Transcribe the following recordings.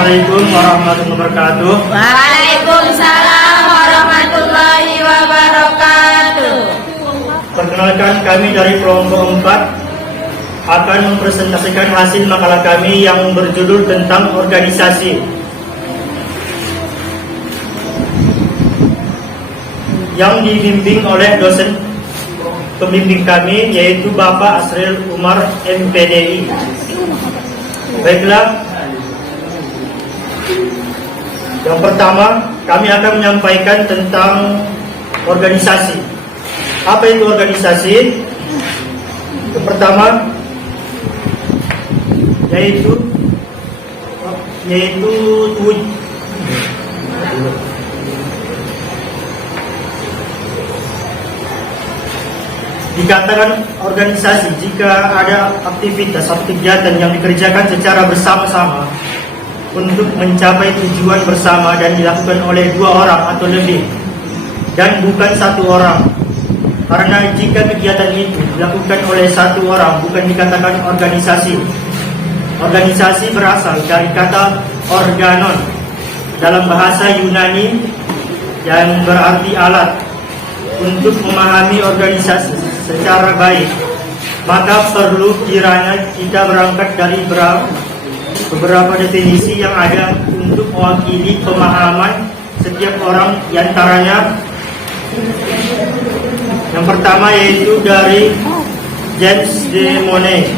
Assalamualaikum warahmatullahi wabarakatuh. Waalaikumsalam warahmatullahi wabarakatuh. Perkenalkan, kami dari kelompok 4 akan mempresentasikan hasil makalah kami yang berjudul tentang organisasi, yang dibimbing oleh dosen pembimbing kami, yaitu Bapak Asril Umar MPDI. Baiklah, yang pertama kami akan menyampaikan tentang organisasi. Apa itu organisasi? Yang pertama yaitu dikatakan organisasi jika ada aktivitas atau kegiatan yang dikerjakan secara bersama-sama untuk mencapai tujuan bersama dan dilakukan oleh 2 orang atau lebih dan bukan 1 orang. Karena jika kegiatan itu dilakukan oleh 1 orang bukan dikatakan organisasi. Organisasi berasal dari kata organon dalam bahasa Yunani yang berarti alat. Untuk memahami organisasi secara baik, maka perlu kiranya kita berangkat dari beberapa definisi yang ada untuk mewakili pemahaman setiap orang. Diantaranya yang pertama yaitu dari James de Monnet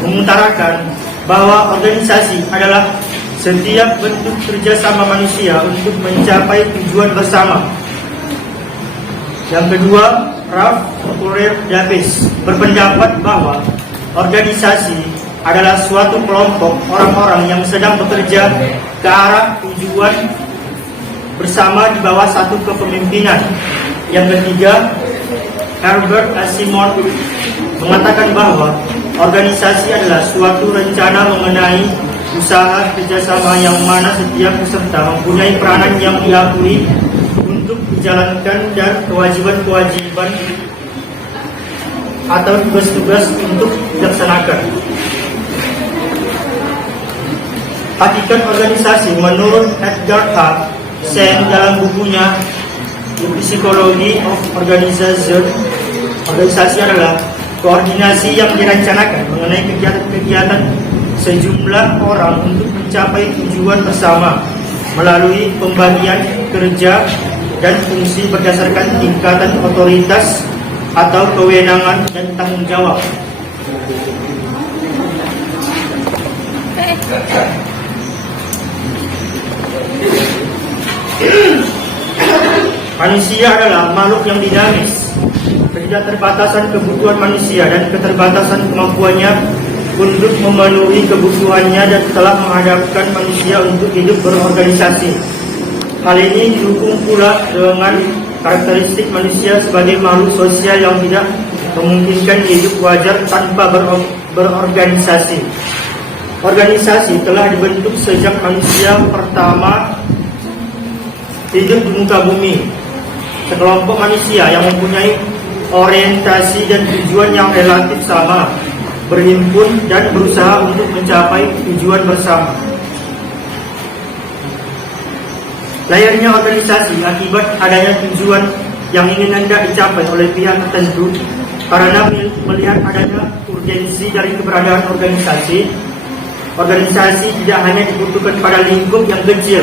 mengutarakan bahwa organisasi adalah setiap bentuk kerjasama manusia untuk mencapai tujuan bersama. Yang kedua, Ralph Waldo Davis berpendapat bahwa organisasi adalah suatu kelompok orang-orang yang sedang bekerja ke arah tujuan bersama di bawah satu kepemimpinan. Yang ketiga, Herbert Asimov mengatakan bahwa organisasi adalah suatu rencana mengenai usaha kerjasama yang mana setiap peserta mempunyai peranan yang diakui untuk dijalankan dan kewajiban-kewajiban atau tugas-tugas untuk dilaksanakan. Hakikat organisasi menurut Edgar Sen dalam bukunya The Psychology of Organization, organisasi adalah koordinasi yang direncanakan mengenai kegiatan-kegiatan sejumlah orang untuk mencapai tujuan bersama melalui pembagian kerja dan fungsi berdasarkan tingkatan otoritas atau kewenangan dan tanggung jawab. Manusia adalah makhluk yang dinamis. Ketidakterbatasan kebutuhan manusia dan keterbatasan kemampuannya untuk memenuhi kebutuhannya dan telah menghadapkan manusia untuk hidup berorganisasi. Hal ini didukung pula dengan karakteristik manusia sebagai makhluk sosial yang tidak memungkinkan hidup wajar tanpa berorganisasi. Organisasi telah dibentuk sejak manusia pertama hidup di muka bumi. Sekelompok manusia yang mempunyai orientasi dan tujuan yang relatif sama berhimpun dan berusaha untuk mencapai tujuan bersama. Lahirnya organisasi akibat adanya tujuan yang ingin hendak dicapai oleh pihak tertentu. Karena melihat adanya urgensi dari keberadaan organisasi, organisasi tidak hanya dibutuhkan pada lingkup yang kecil,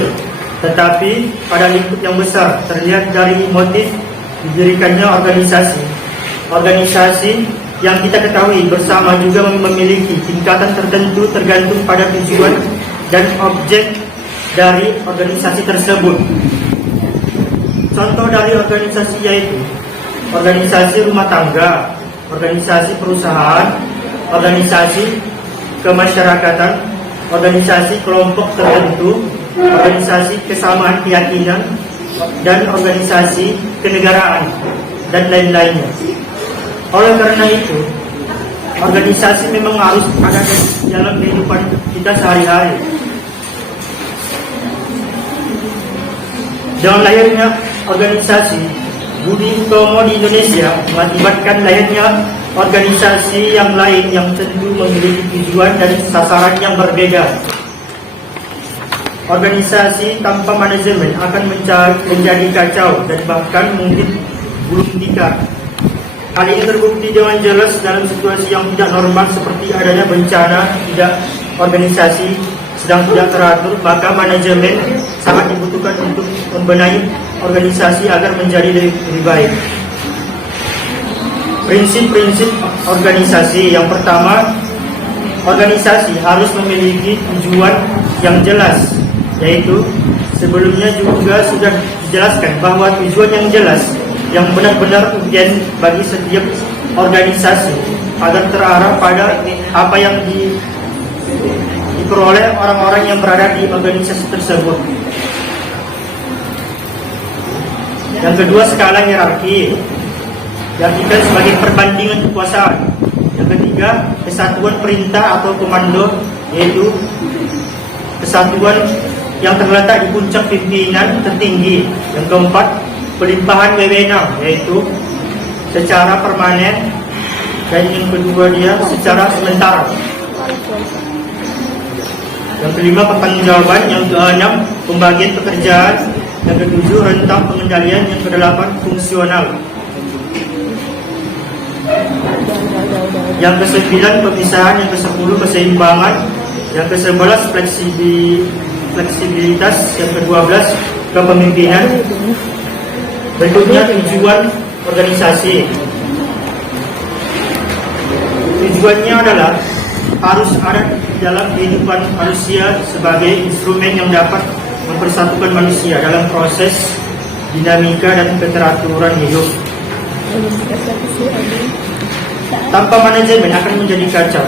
tetapi pada lingkup yang besar. Terlihat dari motif didirikannya organisasi. Organisasi yang kita ketahui bersama juga memiliki tingkatan tertentu tergantung pada tujuan dan objek dari organisasi tersebut. Contoh dari organisasi yaitu organisasi rumah tangga, organisasi perusahaan, organisasi kemasyarakatan, organisasi kelompok tertentu, organisasi kesamaan keyakinan, dan organisasi kenegaraan, dan lain-lainnya. Oleh karena itu, organisasi memang harus ada dalam kehidupan kita sehari-hari. Dengan lahirnya organisasi, Budi Utomo di Indonesia mengakibatkan lahirnya organisasi yang lain yang tentu memiliki tujuan dan sasaran yang berbeda. organisasi tanpa manajemen akan menjadi kacau dan bahkan mungkin gulung tikar. Hal ini terbukti dengan jelas dalam situasi yang tidak normal seperti adanya bencana, tidak organisasi sedang tidak teratur, maka manajemen sangat dibutuhkan untuk membenahi organisasi agar menjadi lebih baik. Prinsip-prinsip organisasi yang pertama, organisasi harus memiliki tujuan yang jelas, yaitu sebelumnya juga sudah dijelaskan bahwa tujuan yang jelas yang benar-benar urgen bagi setiap organisasi agar terarah pada apa yang diperoleh orang-orang yang berada di organisasi tersebut. Yang kedua, skala hierarki diartikan sebagai perbandingan kekuasaan. Yang ketiga, kesatuan perintah atau komando, yaitu kesatuan yang terletak di puncak pimpinan tertinggi. Yang keempat, pelimpahan wewenang, yaitu secara permanen, dan yang kedua dia secara sementara. Yang kelima, pertanggungjawaban. Yang keenam, pembagian pekerjaan. Yang ketujuh, rentang pengendalian. Yang kedelapan, fungsional. Yang ke-9, pemisahan. Yang ke-10, keseimbangan. Yang ke-11, fleksibilitas. Yang ke-12, kepemimpinan. Berikutnya, tujuan organisasi. Tujuannya adalah harus ada dalam kehidupan manusia sebagai instrumen yang dapat mempersatukan manusia dalam proses dinamika dan keteraturan hidup. Tanpa manajemen akan menjadi kacau.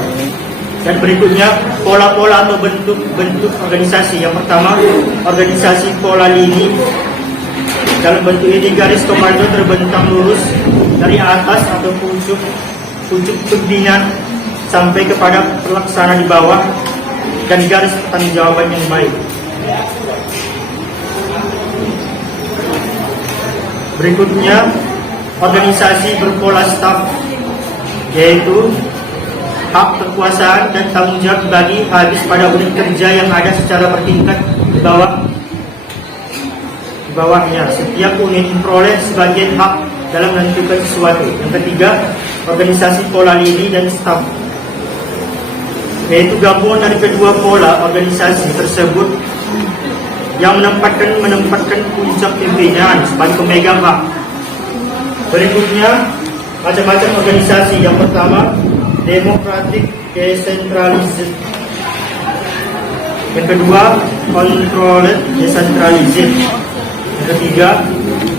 Dan berikutnya, pola-pola atau bentuk organisasi. Yang pertama, organisasi pola lini. Dalam bentuk ini, garis komando terbentang lurus dari atas atau pucuk pimpinan sampai kepada pelaksana di bawah, dan garis pertanggungjawaban yang baik. Berikutnya, organisasi berpola staf, yaitu hak kekuasaan dan tanggung jawab bagi habis pada unit kerja yang ada secara bertingkat di bawahnya. Setiap unit memperoleh sebagian hak dalam menentukan sesuatu. Yang ketiga, organisasi pola lini dan staf, yaitu gabungan dari kedua pola organisasi tersebut yang menempatkan puncak pimpinan sebagai pemegang hak. Berikutnya, macam-macam organisasi. Yang pertama, demokratik decentralism. Yang kedua, controlled decentralism. Yang ketiga,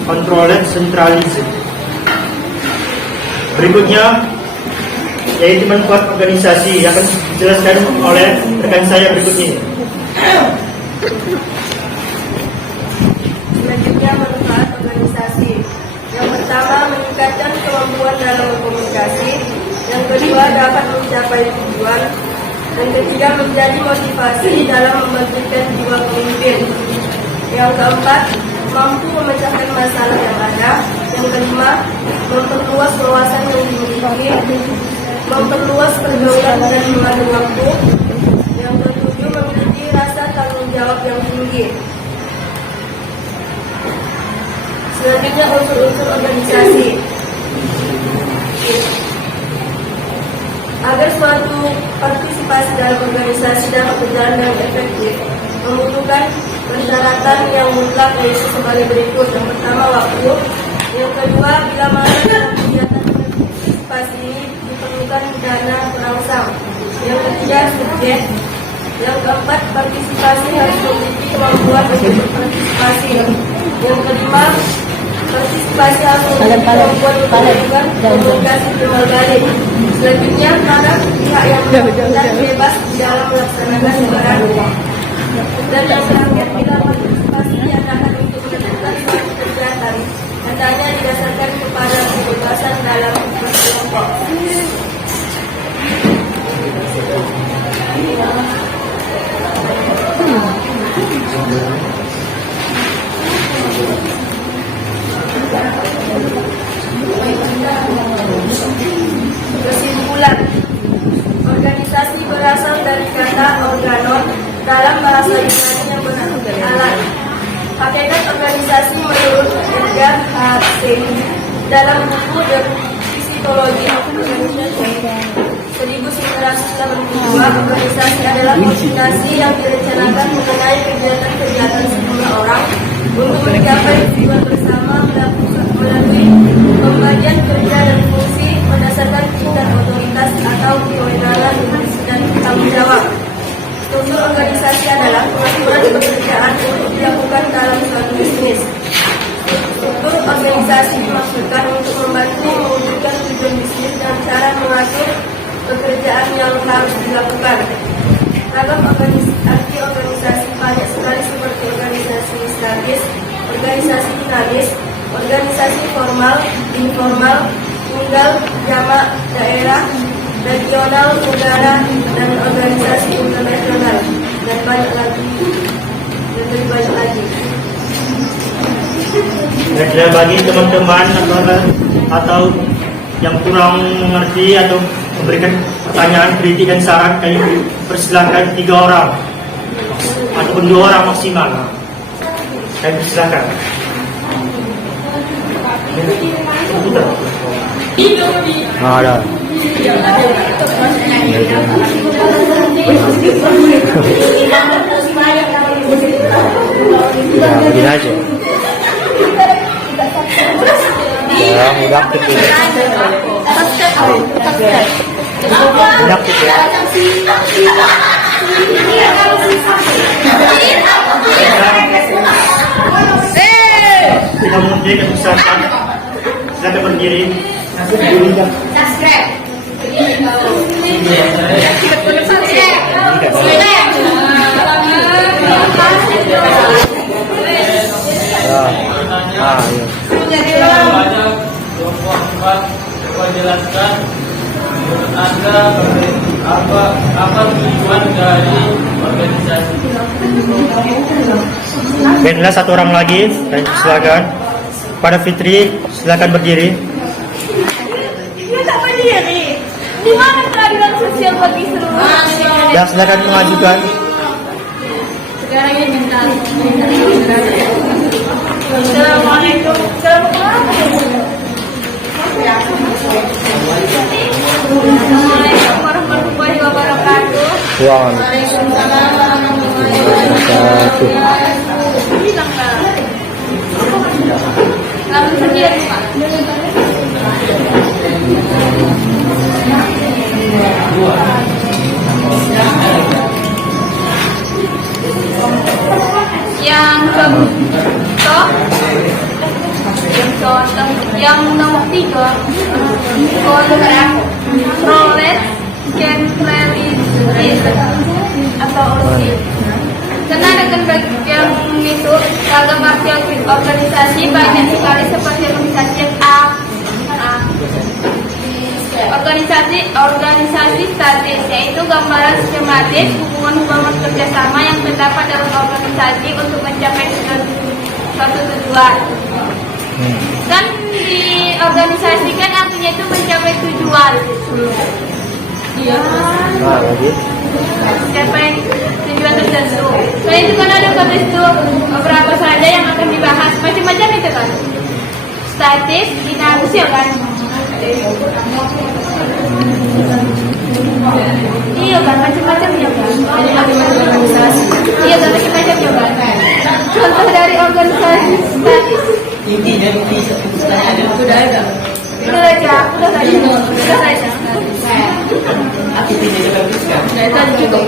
controlled centralism. Berikutnya, yaitu manfaat organisasi yang akan dijelaskan oleh rekan saya berikut ini. Selanjutnya, manfaat organisasi. Yang pertama, meningkatkan kemampuan dalam berkomunikasi. Yang kedua, dapat mencapai tujuan. Yang ketiga, menjadi motivasi dalam membangkitkan jiwa pemimpin. Yang keempat, mampu memecahkan masalah yang ada. Yang kelima, memperluas wawasan yang dimiliki, memperluas pergaulan dan mengadu waktu. Yang ketujuh, memiliki rasa tanggung jawab yang tinggi. Selanjutnya, unsur-unsur organisasi. Agar suatu partisipasi dalam organisasi dapat berjalan dengan efektif, membutuhkan persyaratan yang mutlak, yaitu sebagai berikut. Yang pertama, waktu. Yang kedua, bila mana dalam kegiatan partisipasi ini diperlukan dana perangsang. Yang ketiga, subjek. Yang keempat, partisipasi harus memiliki kemampuan untuk berpartisipasi. Yang kelima, partisipasi harus memiliki kemampuan untuk melakukan komunikasi berkali. Selanjutnya, para pihak yang bersangkutan bebas di dalam melaksanakan peran. Dan yang terakhir, bila partisipasi diadakan untuk menentukan suatu kegiatan, hendaknya didasarkan kepada kebebasan dalam berkelompok. Kesimpulan, organisasi berasal dari kata organon dalam bahasa Yunani yang berarti organisasi adalah koordinasi yang direncanakan mengenai kegiatan-kegiatan sejumlah orang untuk mencapai tujuan bersama melalui pembagian kerja dan fungsi berdasarkan tingkat otoritas atau kewenangan dan tanggung jawab. Struktur organisasi adalah pengaturan pekerjaan untuk dilakukan dalam suatu bisnis. Struktur organisasi dimaksudkan untuk membantu mewujudkan tujuan bisnis dan cara mengatur pekerjaan yang harus dilakukan. Ragam arti organisasi banyak sekali seperti organisasi strategis, organisasi finalis, organisasi formal, informal, tunggal, jamak, daerah, regional, negara, dan organisasi internasional, dan banyak lagi. Baiklah, bagi teman-teman atau yang kurang mengerti atau memberikan pertanyaan, kritik dan saran, kami persilakan 3 orang ataupun 2 orang maksimal. Kami persilakan. Ada. Begini aja. Ya, udah aktif ya. Udah aktif ya. Kita mungkin keputusan. Silakan berdiri. Subscribe. Menjelaskan menurut Anda apa tujuan dari organisasi? Baiklah, 1 orang lagi, silakan. Pada Fitri, silakan berdiri. Dia tak berdiri. Di mana keadilan sosial bagi seluruh manusia? Ya, silakan mengajukan. Sekarang ini minta. Assalamualaikum. Assalamualaikum warahmatullahi wabarakatuh. Waalaikumsalam warahmatullahi wabarakatuh. Kamu sendiri, Pak. Yang nomor 3 Prolet atau OSI. Karena dengan bagian itu ragam arti organisasi banyak sekali seperti organisasi organisasi statis, yaitu gambaran sistematis hubungan kerjasama yang terdapat dalam organisasi untuk mencapai suatu tujuan. Kan di organisasi kan artinya itu mencapai tujuan. Iya. Mencapai tujuan tertentu. Nah itu kan ada kata itu beberapa saja yang akan dibahas, macam-macam itu kan. Statis, dinamis ya kan. Iya kan, macam-macam ya kan. Organisasi. Iya kan, macam-macam ya kan. Contoh dari organisasi statis. Intinya sudah ada. Udah saja. Aktivitas juga bisa. Tadi cukup.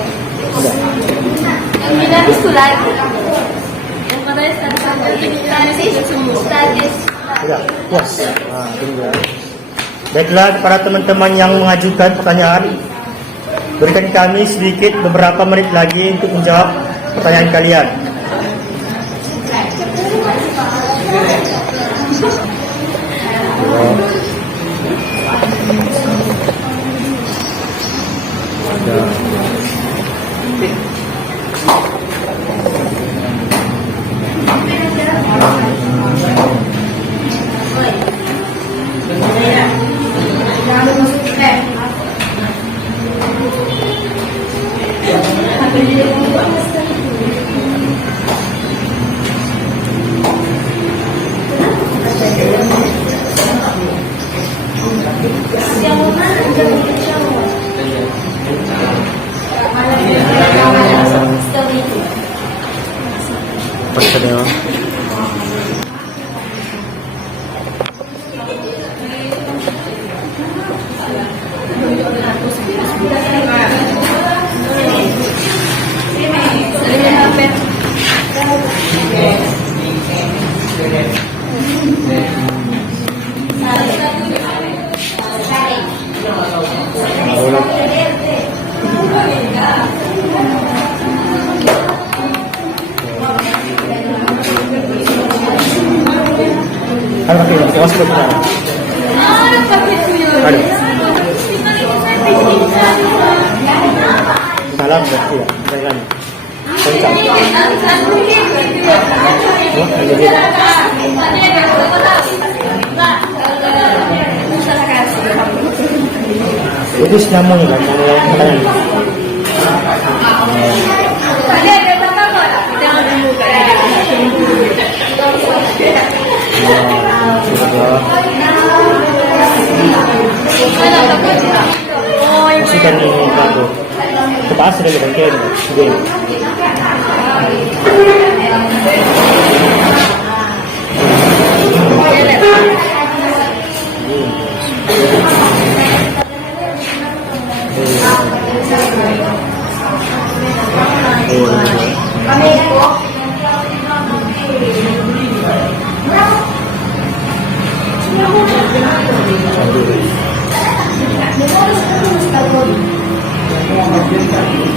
Yang dinamis itu lagi. Yang katanya statis. Sudah, puas. Baiklah, para teman-teman yang mengajukan pertanyaan, berikan kami sedikit beberapa menit lagi untuk menjawab pertanyaan kalian. pakai masker sekarang. Ada. Salam berarti ya, jangan. Kencang. Oh, ada dia. Itu nyamuk kan, yang lain. Masukkan ini kartu. Kepas sudah kita kirim.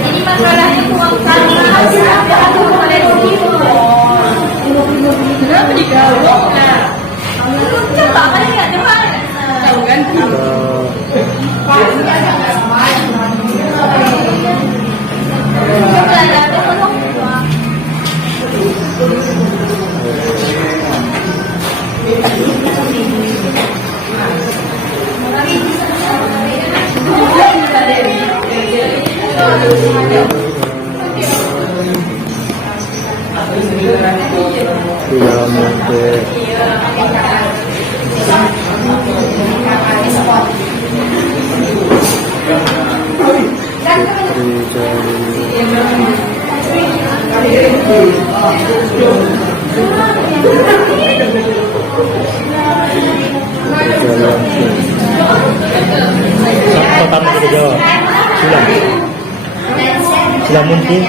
Jadi masalahnya uang sampah kenapa digabung? Coba kan nggak depan. Tahu kan? Pertama kita jawab. Silam mungkin.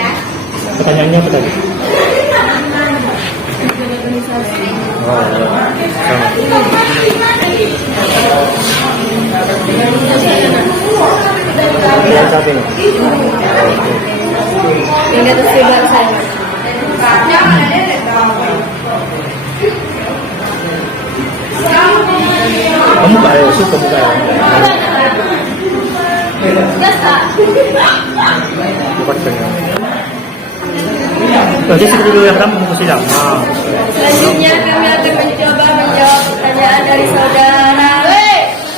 Pertanyaannya apa tadi? Oh, sama. Yang satu ini. Yang atas sebelah saya. Kamu kaya, suka kamu kaya. Bukan kaya. Jadi seperti dulu yang kamu buku silam. Selanjutnya kami akan mencoba menjawab pertanyaan dari saudara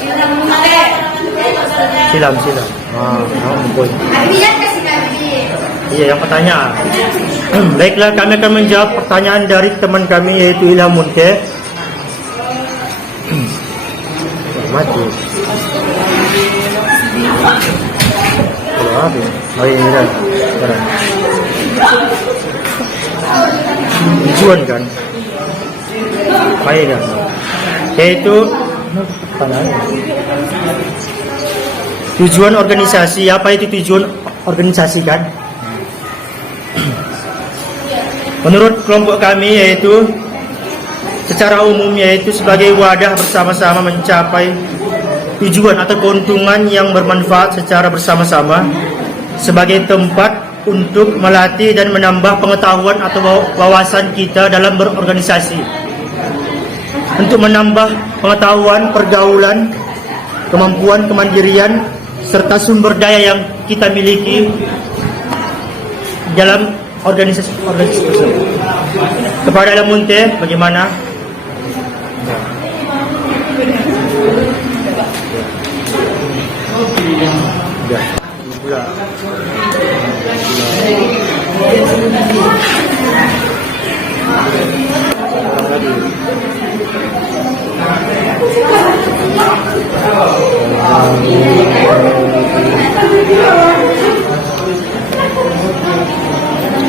Ilham Munte. Silam. Kamu buku. Iya, yang pertanyaan. Baiklah, kami akan menjawab pertanyaan dari teman kami yaitu Ilham Munte. Mati. Apa? Oh ini dah. Sekarang. Tujuan kan? Faedah. Yaitu tujuan organisasi. Apa itu tujuan organisasi kan? Menurut kelompok kami yaitu secara umum yaitu sebagai wadah bersama-sama mencapai tujuan atau keuntungan yang bermanfaat secara bersama-sama, sebagai tempat untuk melatih dan menambah pengetahuan atau wawasan kita dalam berorganisasi, untuk menambah pengetahuan, pergaulan, kemampuan, kemandirian, serta sumber daya yang kita miliki dalam organisasi tersebut. Kepada Ilham Munte, bagaimana?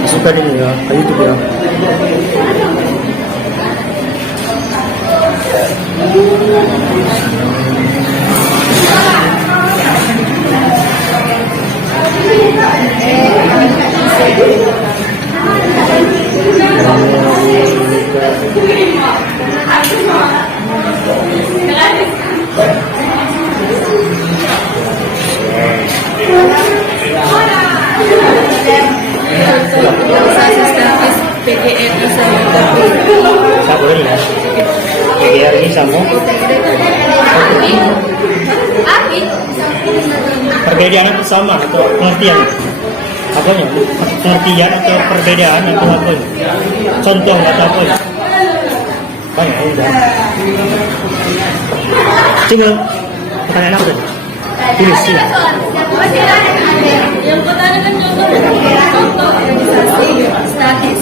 Suka ini ya, kayu itu ya. Organisasi statis PGRI saya. Saya boleh ya. PGRI sama. Api. Perbedaan itu sama atau pengertian? Apanya? Pengertian atau perbedaan atau apa? Contoh atau apa? Banyak udah. Coba pertanyaan apa tadi? Tulis ya. Yang pertama kan contoh organisasi statis.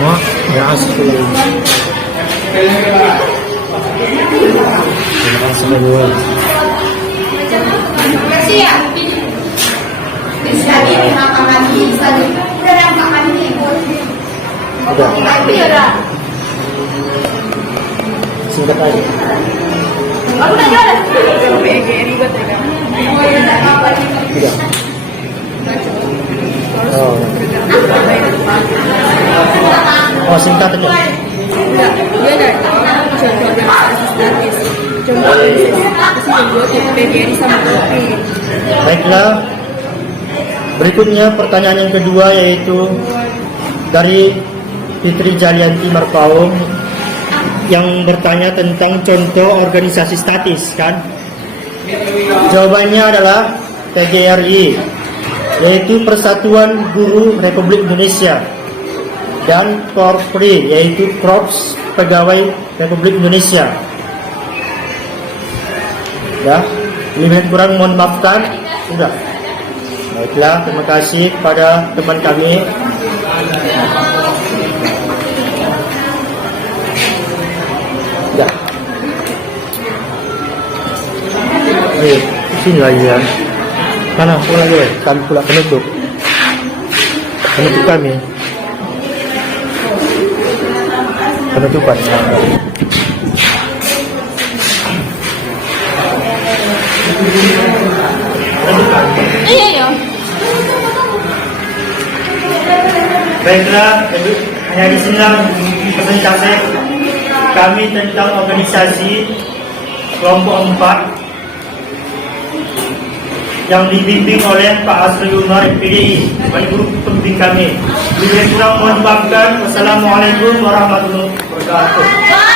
Mau ya asli. Udah. Singkat aja. Tidak. Oh, singkat aja. Dia ada contoh organisasi statis. Contoh organisasi PGRI sama kopi. Baiklah. Berikutnya pertanyaan yang kedua yaitu dari Fitri Jalianti Marpaung yang bertanya tentang contoh organisasi statis kan? Jawabannya adalah PGRI, yaitu Persatuan Guru Republik Indonesia, dan Korpri, yaitu Korps Pegawai Republik Indonesia. Ya, lebih kurang mohon maafkan. Sudah. Baiklah, terima kasih kepada teman kami. Ya. Ayo, sini lagi ya. Mana pulang lagi? Kami pula penutup kami. Penutupan. Iya. Baiklah, hanya di sini presentasi kami tentang organisasi kelompok 4 yang dibimbing oleh Pak Asri Umar PDI, guru pembimbing kami. Bila kurang mohon maafkan. Wassalamualaikum warahmatullahi wabarakatuh.